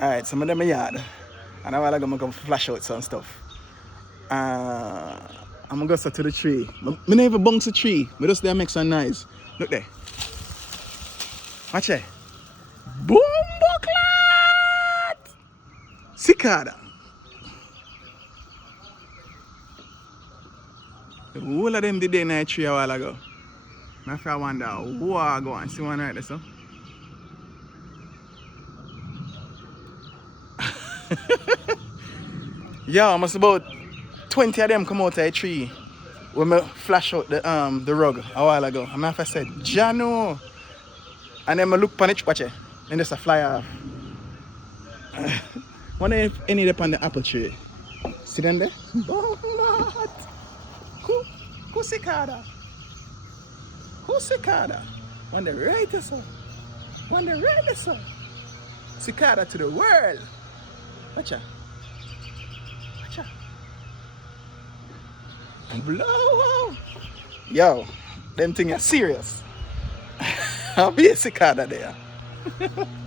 Alright, some of them are yard. And a while ago, I'm going to flash out some stuff. I'm going to go sit to the tree. I never even bounce the tree. I just there make some noise. Look there. Watch it. Boom, bucklet! Cicada. The whole of them did they in that tree a while ago. I wonder, who I go and see one right there, so? Yeah, almost about 20 of them come out of the tree when I flash out the rug a while ago. And I said, Jano. And then I look on it, watch it. And just a fly off. Wonder if any up on the apple tree. See them there? Oh, mad. Who cicada? Who cicada? On the right or so? On the right or so? Cicada to the world. Watch out. Watch out. Blow. Yo, them thing is serious. I'll be a cicada there.